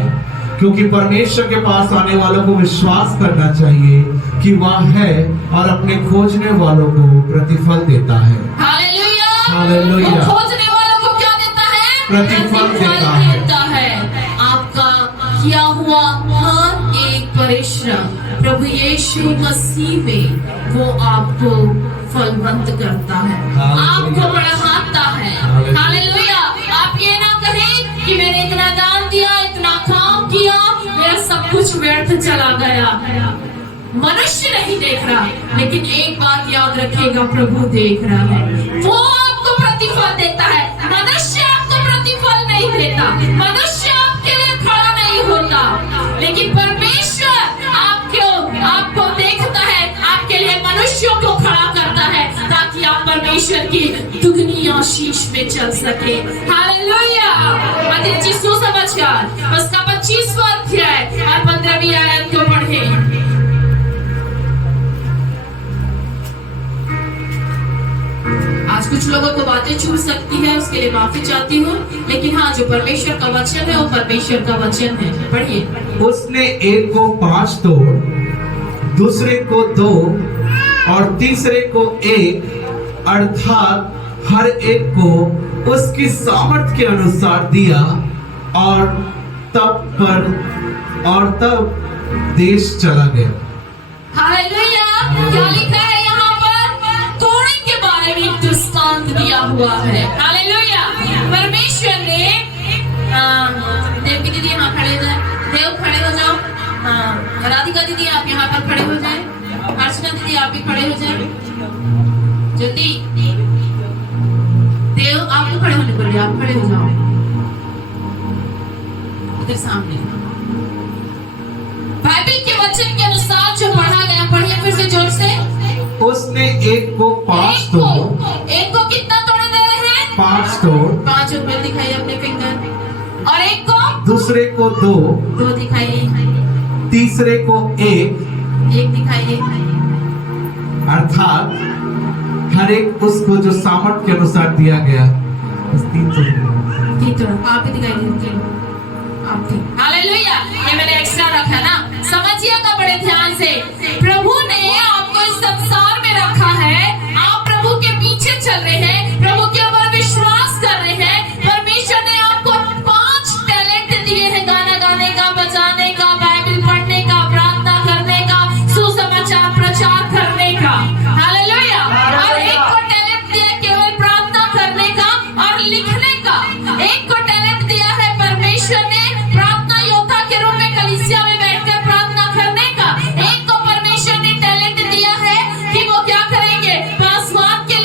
क्योंकि परमेश्वर के पास आने वालों को विश्वास करना चाहिए कि वह है और अपने खोजने वालों को प्रतिफल देता है। हालेलुया। हालेलुया। वो खोजने वालों को क्या देता है? प्रतिफल देता है। आपका किया हुआ हर एक परिश्रम प्रभु यीशु मसीह में वो आपको फलवंत करता है, आपको बढ़ाता है। हालेलुया। आप ये ना कहें कि मैंने इतना दान दिया, इतना काम किया, मेरा सब कुछ व्यर्थ चला गया। मनुष्य नहीं देख रहा, लेकिन एक बात याद रखिएगा, प्रभु देख रहा है। वो आपको प्रतिफल देता है। मनुष्य आपको प्रतिफल नहीं देता, मनुष्य आपके लिए खड़ा नहीं होता, लेकिन परमेश्वर आपको देखता है, आपके लिए मनुष्यों को खड़ा करता है, ताकि आप परमेश्वर की दुगनी आशीष में चल सके। हालेलुया। मत्ती सुसमाचार उसका 25वां अध्याय और 15वीं आयत को पढ़ें। आज कुछ लोगों को बातें छू सकती है, उसके लिए माफी चाहती हूँ, लेकिन हाँ, जो परमेश्वर का वचन है वो परमेश्वर का वचन है। पढ़िए। उसने एक को 5 तोड़, दूसरे को 2 और तीसरे को 1, अर्थात हर एक को उसकी सामर्थ्य के अनुसार दिया। और तब देश चला गया। हालेलुया। क्या लिखा है यहाँ पर? तोड़ने के बारे में एक दृष्टांत दिया हुआ है। हालेलुया। परमेश्वर ने देव की दीदी यहाँ खड़े हो जाए, देव खड़े हो जाओ। हाँ, राधिका दीदी आप यहाँ पर खड़े हो जाए, अर्चना दीदी आप भी खड़े हो जाए, जल्दी। देव आपको खड़े होने बोलिए, आप खड़े हो जाओ इधर सामने। बाइबल के वचन के अनुसार जो पढ़ा गया, पढ़िए फिर से जोर से। उसने एक को 5 तोड़, एक को कितना तोड़े दे रहे हैं? 5 तोड़। 5 ऊपर दिखाइए अपने फिंगर। और एक को? दूसरे को 2 दिखाइए। तीसरे को 1 दिखाइए। अर्थात हर एक उसको जो सामर्थ्य के अनुसार दिया गया। 3 तोड़। आप ही दिखाइए। हालेलुया। ये मैंने एक्स्ट्रा रखा ना, समझिएगा बड़े ध्यान से। प्रभु ने आपको इस संसार में रखा है, आप प्रभु के पीछे चल रहे हैं, प्रभु के ऊपर विश्वास कर रहे हैं। परमेश्वर ने आपको 5 टैलेंट दिए हैं, गाना गाने का, बजाने का, बाइबल पढ़ने का, प्रार्थना करने का, सुसमाचार प्रचार करने का। हालेलुया। और एक को टैलेंट दिया केवल प्रार्थना करने का और लिखने का। एक को टैलेंट दिया है परमेश्वर ने प्रार्थना योद्धा के रूप में कलीसिया में बैठकर प्रार्थना करने का। एक को परमेश्वर ने टैलेंट दिया है कि वो क्या करेंगे? पासवान के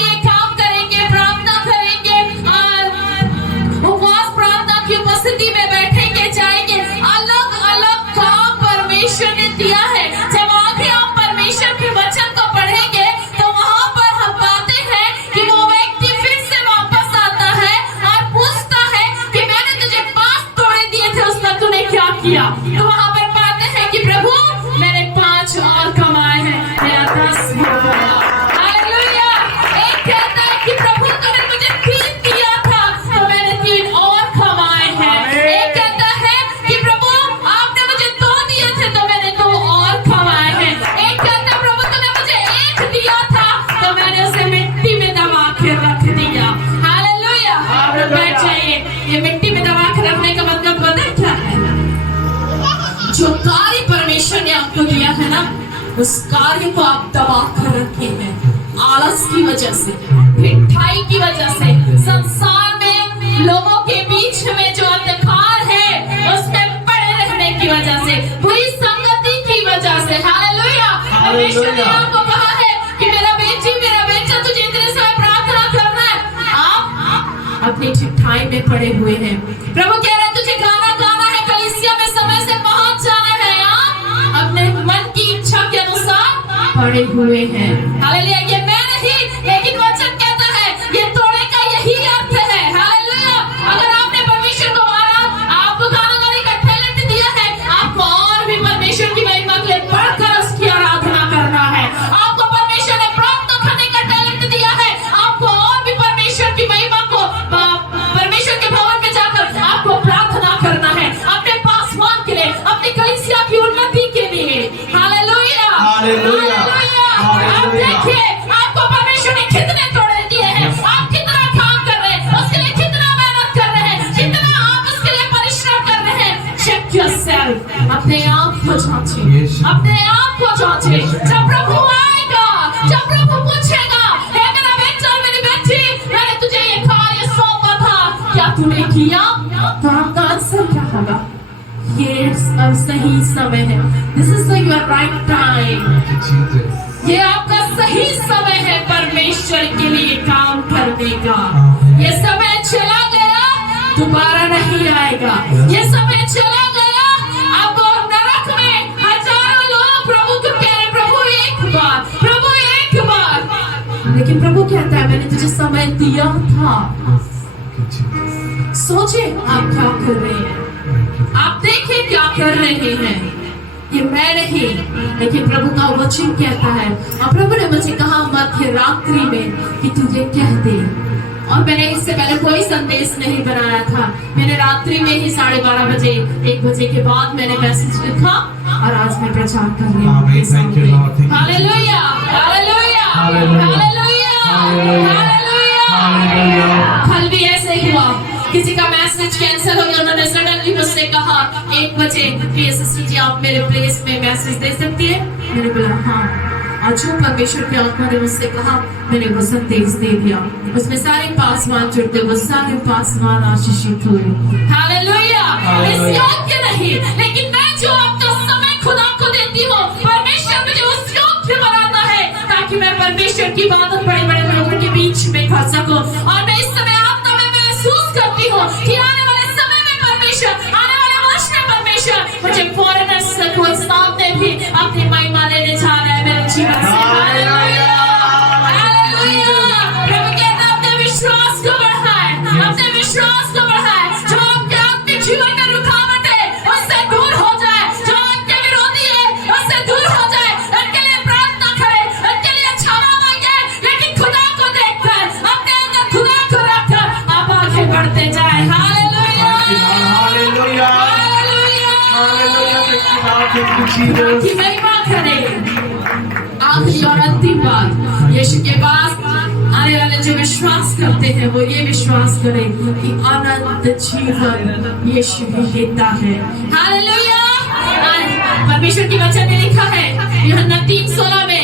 करेंगे। ये मिट्टी में दबा कर रखने का मतलब पता है क्या है? जो कार्य परमेश्वर ने आपको दिया है ना, उस कार्य को आप दबा कर रखे हैं आलस की वजह से, मिठाई की वजह से, संसार में लोगों के बीच में जो अंधकार है उसमें पड़े रहने की वजह से, बुरी संगति की वजह से। हालेलुया। परमेश्वर ने आपको कहा है कि मेरा बेटा तुझे इतने समय प्रार्थना करना है, आप अपनी चिट्ठाई में पड़े हुए हैं। प्रभु कह रहे हैं तुझे गाना गाना है, कलीसिया में समय से पहुंच जाना है, आप अपने मन की इच्छा के अनुसार पड़े हुए हैं। हालेलुया। ये मैं नहीं, लेकिन वचन कहता है ये तोड़ने का यही अर्थ है। हालेलुया। अगर आपने परमेश्वर को मारा, आपको गाना गाने का टैलेंट दिया है, आपको और भी परमेश्वर की महिमा के लिए बढ़कर उसकी आराधना करना है। आपको परमेश्वर ने प्रार्थना करने का टैलेंट दिया है, आपको और भी परमेश्वर की महिमा को परमेश्वर के भवन में जाकर आपको प्रार्थना करना है, अपने पासवान के लिए, अपनी कलीसिया की उन्नति के लिए। हालेलुया। हालेलुया। आप देखिए आपको परमेश्वर ने कितने तोड़े दिए हैं, आप कितना काम कर रहे हैं, उसके लिए कितना मेहनत कर रहे हैं, कितना आप उसके लिए परिश्रम कर रहे हैं। चेक योरसेल्फ, अपने आप को जांचिए, अपने आप को जांचिए। जब प्रभु आएगा, जब प्रभु पूछेगा, हे मेरा बेटा मेरी बेटी, मैंने तुझे ये कार्य सौंपा था, क्या तूने किया? तो आपका आंसर क्या होगा? ये अब सही समय है। This is your right time. ये आपका सही समय है परमेश्वर के लिए काम करने का। ये समय चला गया, दोबारा नहीं आएगा। ये समय चला गया, अब नरक में हजारों लोग प्रभु को कह रहे प्रभु एक बार, प्रभु एक बार। लेकिन प्रभु कहता है मैंने तुझे समय दिया था। सोचे आप क्या कर रहे हैं, आप देखें क्या कर रहे हैं। ये मैं नहीं, लेकिन प्रभु का वचन कहता है। और प्रभु ने मुझे कहा मध्य रात्रि में कि तुझे कह दे। और मैंने इससे पहले कोई संदेश नहीं बनाया था, मैंने रात्रि में ही 12:30 बजे 1 बजे के बाद मैंने मैसेज लिखा और आज मैं प्रचार कर रही हूँ। Hallelujah, hallelujah, hallelujah, hallelujah. कल भी ऐसे ही हुआ, किसी का मैसेज कैंसिल हो गया, उन्होंने सडनली मुझसे कहा 1 बजे प्रिय सिस्टर जी आप मेरे प्लेस में मैसेज दे सकती है? मैंने बोला हाँ। आज जो परमेश्वर की आत्मा ने मुझसे कहा मैंने वो संदेश दे दिया। उसमें सारे पासवान जुड़ते, वो सारे पासवान आशीषित हुए। हालेलुया। इस योग्य नहीं, लेकिन मैं जो अपना समय खुदा को देती हूँ, परमेश्वर मुझे उस योग्य बनाता है ताकि मैं परमेश्वर की इबादत बड़े बड़े लोगों के बीच में कर सकूं। और मैं इस समय आत्मा में महसूस करती हूँ कि आने वाले समय में परमेश्वर, आने वाले वर्ष में परमेश्वर मुझे फॉरेनर्स को सामने भी अपनी महिमा लेने जा रहा है मेरे जीवन से। Hallelujah, hallelujah. प्रभु कहता है अपने विश्वास को बढ़ाएं, अपने विश्वास को बढ़ाएं। जो आपके आत्मिक जीवन में रुकावट है उससे दूर हो जाए, जो आपके विरोधी है उससे दूर हो जाए। उनके लिए प्रार्थना करें, उनके लिए क्षमा मांगे, लेकिन खुदा को देखकर, अपने अंदर खुदा को रखकर आप आगे बढ़ते जाए। Hallelujah, hallelujah, hallelujah, hallelujah. की महिमा करें। आखिरी और अंतिम बात, यीशु के पास आने वाले जो विश्वास करते हैं वो ये विश्वास करें कि अनंत जीवन यीशु ही देता है। हालेलुया। परमेश्वर की वचन में लिखा है यूहन्ना 3:16 में,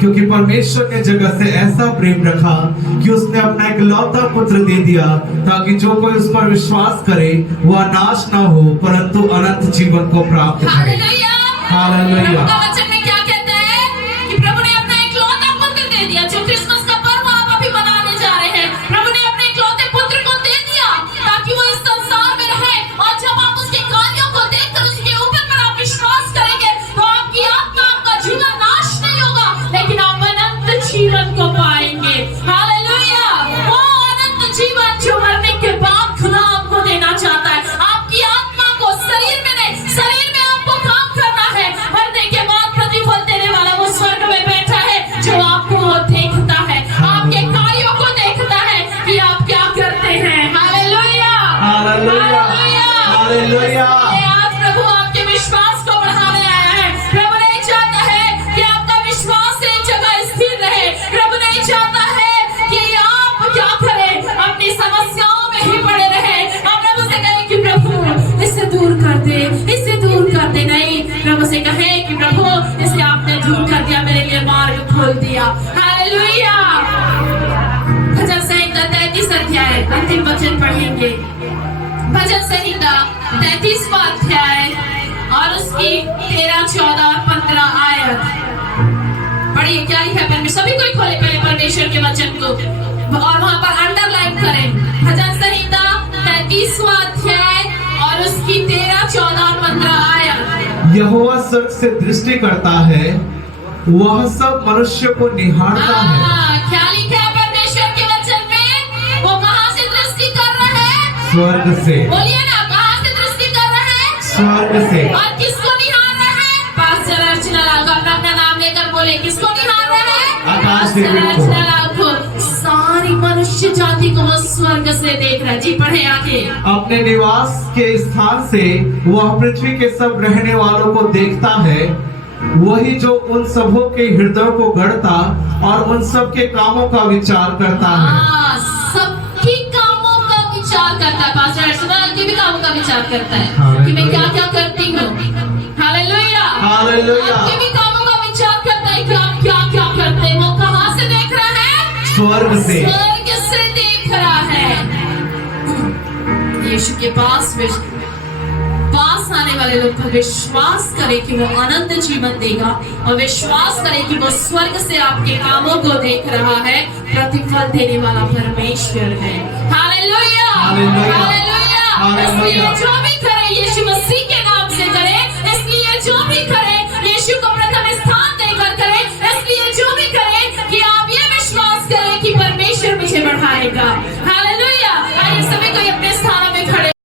क्योंकि परमेश्वर ने जगत से ऐसा प्रेम रखा कि उसने अपना इकलौता पुत्र दे दिया ताकि जो कोई उस पर विश्वास करे वह नाश ना हो परंतु अनंत जीवन को प्राप्त करे। हालेलुया। हालेलुया। प्रभु का वचन में क्या कहते हैं कि प्रभु ने अपना इकलौता पुत्र दे दिया। जो क्रिसमस का पर्व आप अभी मनाने जा रहे हैं, प्रभु ने अपने इकलौते पुत्र को दे दिया ताकि वो इस संसार में रहे। और जब आप उसके कार्यों को देखकर उसके ऊपर पर आप विश्वास करेंगे तो आपकी आत्मा, आपका जीवन नाश नहीं होगा, लेकिन आप अनंत जीवन को पाएंगे। हालेलुया। वो अनंत जीवन जो मरने के बाद खुदा आपको देना चाहता है। आपकी आत्मा को शरीर में नहीं, शरीर में आपको काम करना है। मरने के बाद प्रतिफल देने वाला वो स्वर्ग में बैठा है जो आपको देखता है, आपके कार्यों को देखता है कि आप क्या करते हैं। Hallelujah, hallelujah, hallelujah. आज प्रभु आपके विश्वास को बढ़ाने आया है। प्रभु नहीं चाहता है कि आपका विश्वास एक जगह स्थिर रहे। प्रभु नहीं चाहता है कि आप क्या करें, अपनी समस्याओं में ही पड़े वचन पढ़ेंगे। भजन संहिता 33वां अध्याय और उसकी 13, 14 और 15 आयत पढ़िए। क्या लिखा है में सभी कोई खोले पहले परमेश्वर के वचन को और वहां पर अंडरलाइन करें। भजन संहिता 33वां अध्याय और उसकी 13, 14 और 15 आयत। यहोवा स्वर्ग से दृष्टि करता है, वह सब मनुष्य को निहारता है। क्या लिखा है परमेश्वर के वचन में? वो कहाँ से दृष्टि कर रहे हैं? स्वर्ग से। बोलिए ना, कहाँ से दृष्टि कर रहे हैं? स्वर्ग से। और किसको निहार रहे हैं? पास्टर अर्चना लाल को अपना नाम लेकर बोले, किसको निहार रहे हैं? आकाश से पास्टर अर्चना लाल को। सारी मनुष्य जाति को वो स्वर्ग से देख रहा है। जी पढ़े आगे। अपने निवास के स्थान से वह पृथ्वी के सब रहने वालों को देखता है, वही जो उन सबों के हृदयों को गढ़ता और उन सब के कामों का विचार करता है। सबके कामों का विचार करता है। पास्टर अर्चना के भी कामों का विचार करता है हालेलुया। कि मैं क्या क्या करती हूँ। हालेलुया। हालेलुया। आपके भी कामों का विचार करता है कि आप क्या क्या करते हैं। वो कहाँ से देख रहा है? स्वर्ग से। स्वर्ग से देख रहा है। यीशु के पास आने वाले लोग को विश्वास करें कि वो अनंत जीवन देगा और विश्वास करें कि वो स्वर्ग से आपके कामों को देख रहा है। प्रतिफल देने वाला परमेश्वर है। हालेलुया। हालेलुया। हालेलुया। हालेलुया। इसलिए जो